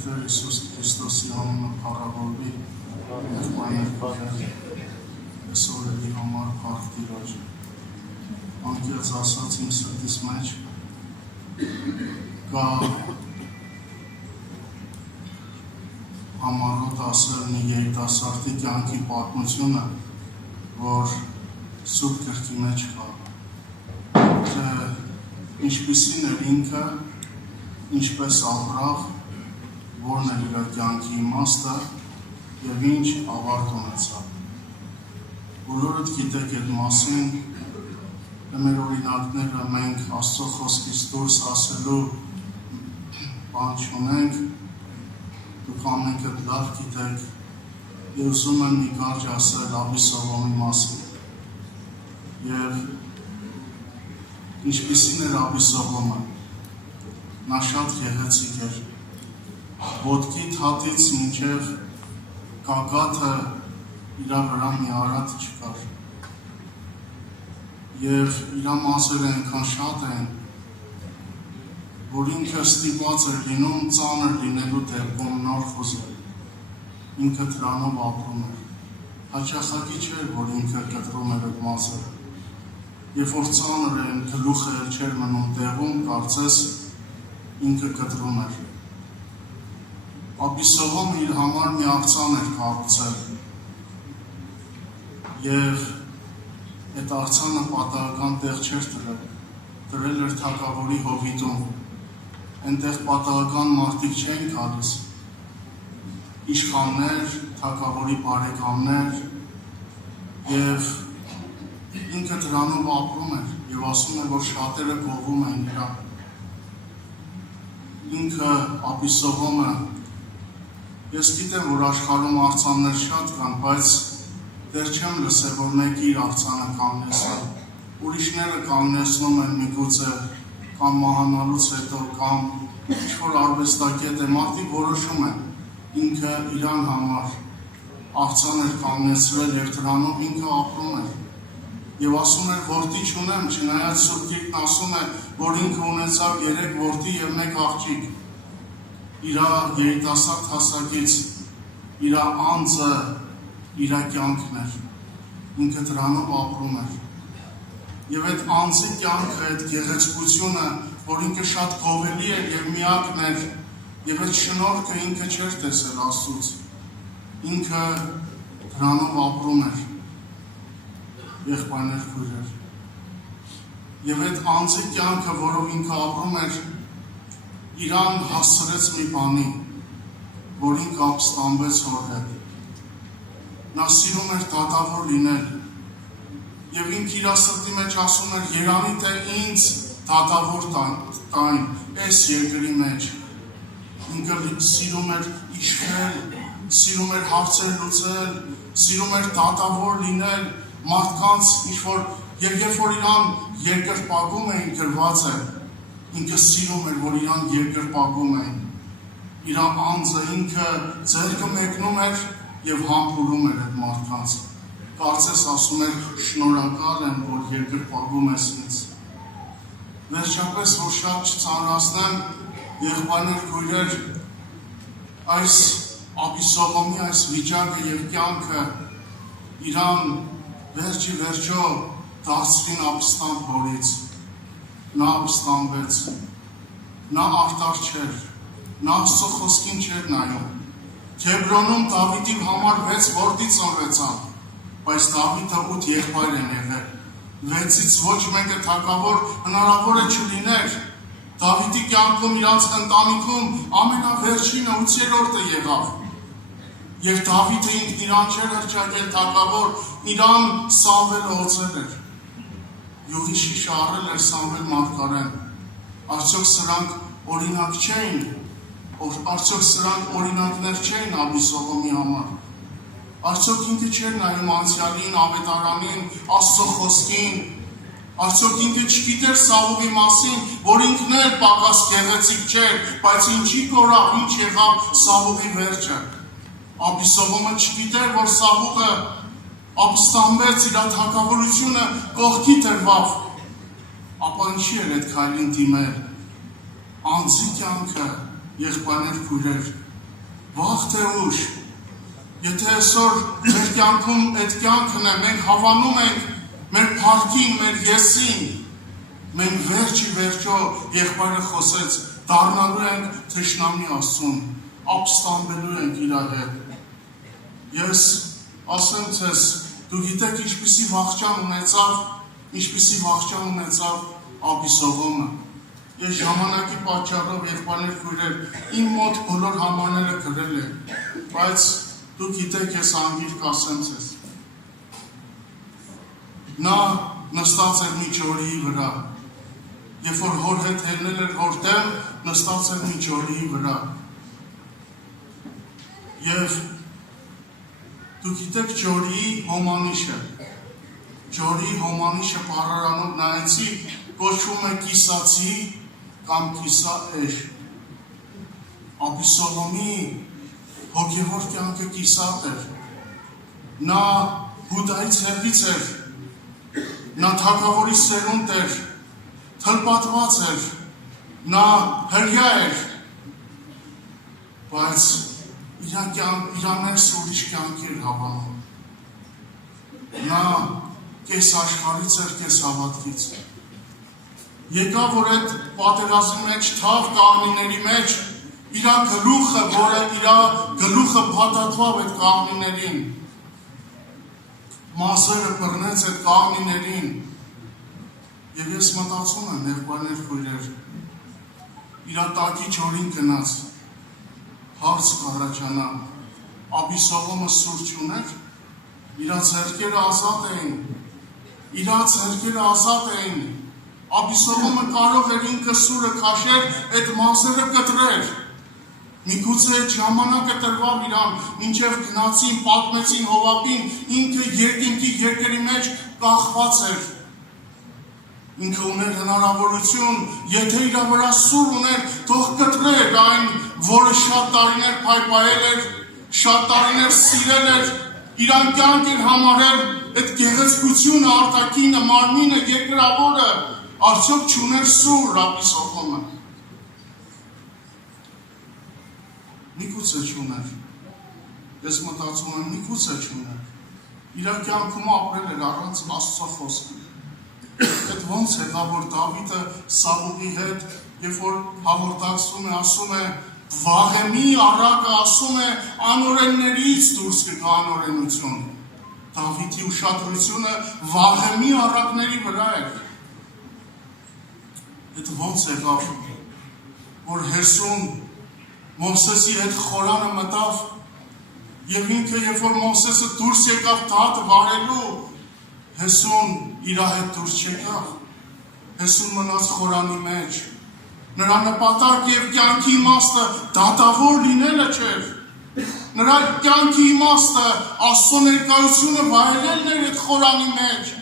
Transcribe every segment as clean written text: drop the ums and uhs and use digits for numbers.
Տեր Հիսուս Քրիստոսի անունը փառավորվի, եղբայրներ, այսօր էլի համար փառք Տիրոջ։ Անկեղծ ասած իմ սրտիս մեջ կա համառոտ ասել մի երիտասարդի կյանքի պատմությունը, որ Սուրբ Գրքի մեջ կա, թե ինչպիսին էր ինքը, ինչպես ապրավ, որն էր իր կյանքի իմաստը և ինչ ավարտ ունեցավ։ Բոլորդ գիտեք այդ մասին, մեր օրինակները մենք Աստծո խոսքից դուրս ասելու բան չունենք, դուք ամենքդ լավ գիտեք, և ուզում եմ մի կարճ ասել Աբիսալոմի մասին։ Եվ ինչպիսին էր Աբիսալոմը, նա շատ գեղեցիկ էր, ոտքի թաթից մինչև գագաթը իր վրա մի արատ չկար։ Եվ իր մասերը այնքան շատ են, որ ինքը ստիպված էր լինում ծանր լինելու դեպքում նոր խոզել։ Ինքը դրանով ապրում էր։ Հաճախակի չէր, որ ինքը կտրում էր այդ մասերը։ Երբ որ ծանր են, գլուխը չէր մնում տեղում, կարծես ինքը կտրում էր։ Աբիսալոմը իր համար մի արձան էր կառուցել և այդ արձանը պատահական տեղ չէր տրել էր թագավորի հովիտում, այնտեղ պատահական մարդիկ չէին գալիս, իշխաններ, թագավորի բարեկամներ և ինքը դրանով ապրում էր և ասում է, որ շատերը գովում էին իրան։ Ինքը Աբիսալոմը Ես գիտեմ, որ աշխարհում արձաններ շատ կան, բայց դեռ չեմ լսել, որ մեկը իր արձանը կանգնեցել։ Ուրիշները կանգնեցնում են միգուցե կամ մահանալուց հետո կամ ինչ-որ արվեստագետ է, մարդիկ որոշում են ինքը իրան համար արձան էր կանգնեցրել և դրանով ինքը ապրում էր։ Եվ ասում էր, որդի չունեմ, չնայած Սուրբ Գիրքն ասում է, որ ինքը ունեցավ 3 որդի և 1 աղջիկ։ Իր երիտասարդ հասակից, իր անձը, իր կյանքն էր, ինքը դրանով ապրում էր։ Եվ այդ անձի կյանքը, այդ գեղեցկությունը, որ ինքը շատ գովելի էր և միակն էր, և այդ շնորհքը ինքը չէր տեսել Աստծուց, ինքը դրանով ապրում էր, եղբայրներ քույրեր։ Եվ այդ անձի կյանքը, որով ինքը ապրում էր, իրան հասցրեց մի բանի, որ ինքը ապստամբեց հոր հետ։ Նա սիրում էր դատավոր լինել և ինքը իր սրտի մեջ ասում էր, երանի թե ինձ դատավոր տային, այս երկրի մեջ։ Ինքը սիրում էր իշխել, սիրում էր հարցեր լուծել, սիրում էր դատավոր լինել, մարդկանց ինչ-որ, և երբ որ իրան երկրպագում էին գրված է, ինքը սիրում էր, որ իրան երկրպագում էին, իր անձը ինքը ձեռքը մեկնում էր և համբուրում էր այդ մարդկանց, կարծես ասում էր շնորհակալ եմ, որ երկրպագում ես ինձ։ Վերջապես, որ շատ չծանրացնեմ, եղբայրներ քույրեր, այս Աբիսալոմի այս վիճակը և կյանքը իրան վերջի վերջո դարձրին ապստամբ հորից։ Նա ապստամբեց, նա արտար չէր, նա Աստծո խոսքին չէր նայում։ Քեբրոնում Դավիթի համար 6 որդի ծնվեցան, բայց Դավիթը 8 եղբայր են եղել։ 6-ից ոչ մեկը թագավոր հնարավոր է չլիներ։ Դավիթի կյանքում իրանց ընտանիքում ամենավերջինը 8-րդը եղավ։ Եվ Դավիթը ինքն իրան չէր հռչակել թագավոր, իրան Սամվելը օծել էր։ Յուղիշի շարել էր Սամվել մարգարեն, արդյոք սրանք օրինակ չէին, արդյոք սրանք օրինակներ չէին Աբիսալոմի համար, արդյոք ինքը չէր նայում անցյալին, ավետարանին, Աստծո խոսքին, արդյոք ինքը չգիտեր Սավուղի մասին, որ ինքն էլ պակաս գեղեցիկ չէր, բայց ինչի կորավ, ինչ եղավ Սավուղի վերջը։ Աբիսալոմը չգիտեր, որ Սավուղը ապստամբեց իր թագավորությունը կողքի դրվավ, ապա ինչի էր այդ քայլին դիմել, անձի կյանքը, եղբայրներ քույրեր, վաղ թե ուշ, եթե այսօր մեր կյանքում այդ կյանքն է, մենք հավանում ենք մեր փառքին, մեր եսին, մենք վերջի վերջո եղբայրը խոսեց, դառնալու ենք թշնամի Աստծուն, ապստամբելու ենք իր հետ։ Ես ասեմ ձեզ, դու գիտեք ինչպիսի վախճան ունեցավ Աբիսովոմը։ Ես ժամանակի պատճառով եղբայրներ քույրեր իմ մոտ բոլոր համարները գրել եմ, բայց դու գիտեք ես անգիր կասեմ ձեզ։ Նա նստած էր մի ջորիի վրա, երբ որ հոր հետ հելնել էր հորտեմ, նստած էր մի ջորիի վրա։ Եվ դու գիտեք ջորիի հոմանիշը բառարանով նայեցի, կոչվում է կիսացի կամ կիսաէշ։ Աբիսովոմի հոգևոր կյանքը կիսատ էր։ Նա Հուդայից հեռվից էր, նա թագավորի սերունդ էր, թլպատված էր, նա հրյա էր, բայց իր ներս ուրիշ կյանք էր հավանում։ Նա կես աշխարհից էր, կես հավատքից։ Եկավ, որ այդ պատերազմի մեջ, թավ կաղնիների մեջ, իր գլուխը, որը իր գլուխը փաթաթվավ այդ կաղնիներին, մազերը բռնեց այդ կաղնիներին, եւ ես մտածում եմ, եղբայրներ քույրեր, իր տակի ջորին գնաց, հարց կառաջանա, Աբիսովոմը սուր չուներ, իր ձեռքերը ազատ էին, Աբիսովոմը կարող էր ինքը սուրը քաշեր, այդ մազերը կտրեր։ Միգուցե այդ ժամանակը տրվավ իրան, մինչև գնացին, պատմեցին Հովհաննեսին, ինքը երկինքի երկրի մեջ կախված էր։ Ինքը ուներ հնարավորություն, եթե իր վրա սուր ուներ, թող կտրեր այն, որը շատ տարիներ փայփայել էր, շատ տարիներ սիրել էր, իրան կյանք էր համարել, այդ գեղեցկությունը, արտաքինը, մարմինը, երկրավորը, արդյոք չուներ սուր Աբիսովոմը։ Միգուցե չուներ։ Ես մտածում եմ, միգուցե չուներ։ Իր կյանքում ապրել էր առանց Աստծո խոսքի։ Այդ ոնց եղավ, որ Դավիթը Սաուլի հետ, երբ որ հաղորդակցվում է, ասում է, վաղեմի առակը, ասում է, անօրեններից դուրս կգա անօրենություն։ Դավիթի ուշադրությունը վաղեմի առակների վրա էր։ Այդ ոնց եղավ, որ Հեսուն Մովսեսի հետ խորանը մտավ, եւ ինքը, երբ որ Մովսեսը դուրս եկավ դատը վարելու, Հեսուն իր հետ դուրս չեկավ, Հեսուն մնաց խորանի մեջ, նրա նպատակ եւ կյանքի իմաստը դատավոր լինելը չէր, նրա կյանքի իմաստը Աստծո ներկայությունը վայելելն էր այդ խորանի մեջ,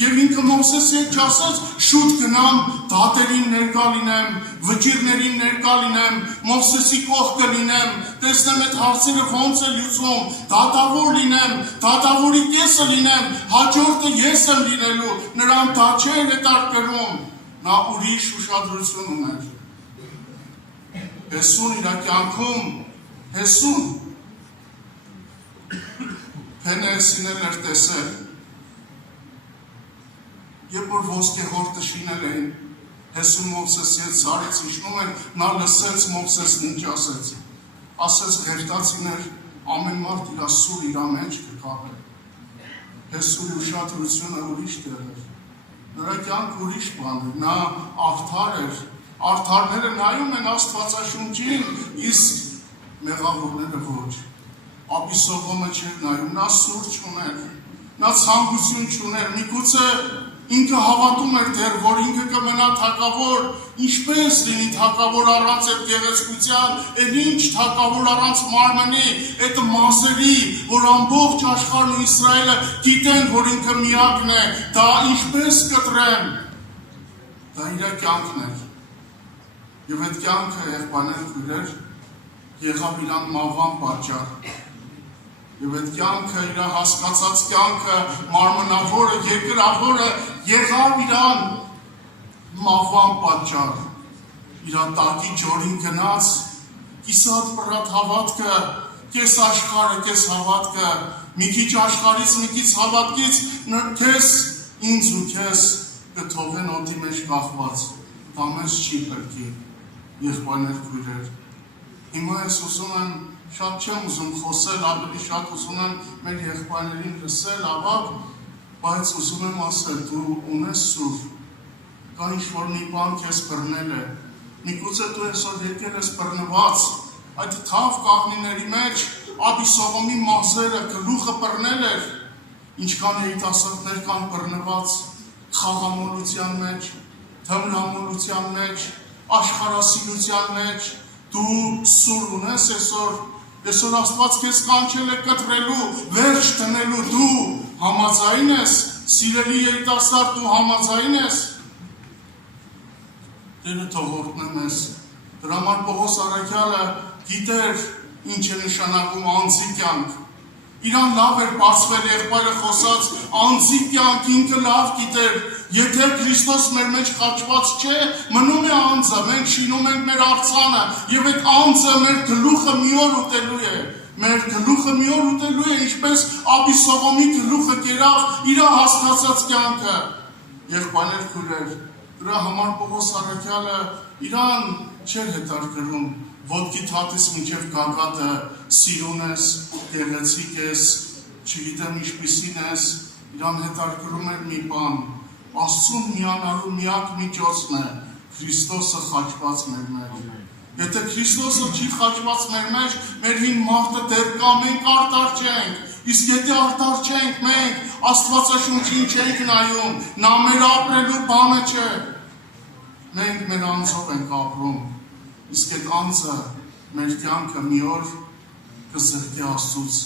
եւ ինքը Մովսեսի հետ չասեց, շուտ գնամ, դատերին ներկա լինեմ, վճիրներին ներկա լինեմ, Մովսեսի կողքը լինեմ, տեսնեմ այդ հարցերը ոնց է լուծվում, դատավոր լինեմ, դատավորի կեսը լինեմ, հաջորդը ես եմ լինելու, նրան դա չէր հետաքրքրում, նա ուրիշ ուշադրություն ուներ։ Հեսուն իր կյանքում, Հեսուն Փենեսին էր տեսել, երբ որ ոսկե հորտը շինել էին, Հեսուն Մովսեսի հետ սարից իջնում էր, նա լսեց Մովսեսն ինչ ասեց, ասեց ղերտացիներ, ամեն մարդ իր սուր իր մեջ կկապե։ Հեսունի ուշադրությունը ուրիշ տեղ էր, նրա կյանքը ուրիշ բան էր, նա արդար էր, արդարները նայում են Աստվածաշունչին, իսկ մեղավորները ոչ։ Աբիսովոմը չէր նայում, նա սուր չուներ, նա ցանկություն չուներ, միգուցե ինքը հավատում էր դեռ, որ ինքը կմնա թագավոր, ինչպես լինի թագավոր առանց այդ գեղեցկության, էլ ինչ թագավոր առանց մարմնի, այդ մազերի, որ ամբողջ աշխարհն ու Իսրայելը գիտեն, որ ինքը միակն է, դա ինչպես կտրեն։ Դա իր կյանքն էր։ Եվ այդ կյանքը եղբայրներ քույրեր եղավ իրան մահվան պատճառ։ Եվ այդ կյանքը, իր հասկացած կյանքը, մարմնավորը, երկրավորը եղավ իրան մահվան պատճառ։ Իր տակի ջորին գնաց, կիսատ պրատ հավատքը, կես աշխարը, կես հավատքը, մի քիչ աշխարից, մի քիչ հավատքից, քեզ, ինձ ու քեզ կթողեն օդի մեջ կախված, դա մեզ չի պետքի, եղբայրներ քույրեր։ Հիմա ես ուզում եմ, շատ չեմ ուզում խոսել, ավելի շատ ուզում եմ մեր եղբայրներին լսել, ավակ, բայց ուզում եմ ասել, դու ունես սուր, կա ինչ-որ մի բան քեզ բռնել է, միգուցե դու այսօր եկել ես բռնված, այդ թավ կաղնիների մեջ Աբիսողոմի մազերը գլուխը բռնել էր, ինչքան երիտասարդներ կան բռնված խաղամոլության մեջ, թմրամոլության մեջ, աշխարհասիրության մեջ, դու սուր ունես այսօր Աստված քեզ կանչել է կտրելու, վերջ դնելու, դու համաձայն ես, սիրելի երիտասարդ, դու համաձայն ես։ Տերը թող օրհնի մեզ։ Դրա համար Պողոս առաքյալը գիտեր ինչ է նշանակում անձի կյանք։ Իրան լավ էր բացվել եղբայրը խոսած անձի կյանք, ինքը լավ գիտեր, եթե Քրիստոս մեր մեջ խաչված չէ, մնում է անձը, մենք շինում ենք մեր արձանը, եւ այդ անձը մեր գլուխը մի օր ուտելու է, մեր գլուխը մի օր ուտելու է, ինչպես Աբիսողոմի գլուխը կերավ իր հասկացած կյանքը։ Եղբայրներ քույրեր, դրա համար Պողոս առաքյալը իրան չէր հետարկրում, ոտքի թաթից մինչև գագաթը սիրուն ես, գեղեցիկ ես, չգիտեմ ինչպիսին ես, իրան հետարկրում էր մի բան, Աստծուն միանալու միակ միջոցն է Քրիստոսը խաչված մեր մեջ։ Եթե Քրիստոսը չի խաչված մեր մեջ, մեր հին մարդը դեռ կա, մենք արտար չենք, իսկ եթե արտար չենք, մենք Աստվածաշունչին չենք նայում, նա մեր ապրելու բանը չէ, մենք մեր անձով ենք ապրում, իսկ այդ անձը մեր կյանքը մի օր կզրկի Աստծուց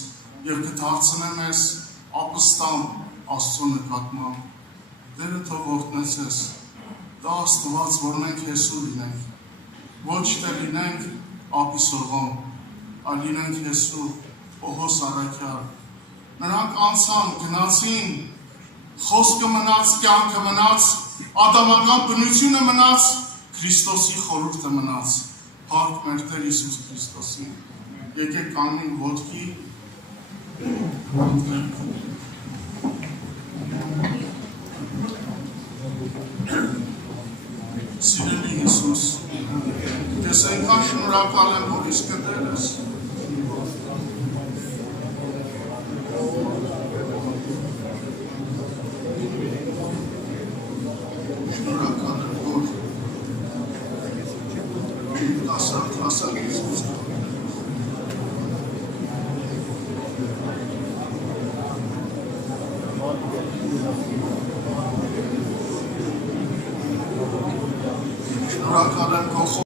և կդարձնե մեզ ապստամ Աստծու նկատմամբ։ Տերը թող օրհնեցես, դա Աստված, որ մենք Հեսու լինենք, ոչ թե լինենք Աբիսողոմ, այլ լինենք Հեսու, Պողոս առաքյալ։ Նրանք անցան, գնացին, խոսքը մնաց, կյանքը մնաց, ադամական բնությունը մնաց, Քրիստոսի խորհուրդը մնաց, փառք մեր Տեր Հիսուս Քրիստոսին։ Եկեք կանգնենք ոտքի։ Սիրելի Հիսուս, ես այնքան շնորհակալ եմ, որ ինձ գտել ես։ Շնորհակալ եմ քո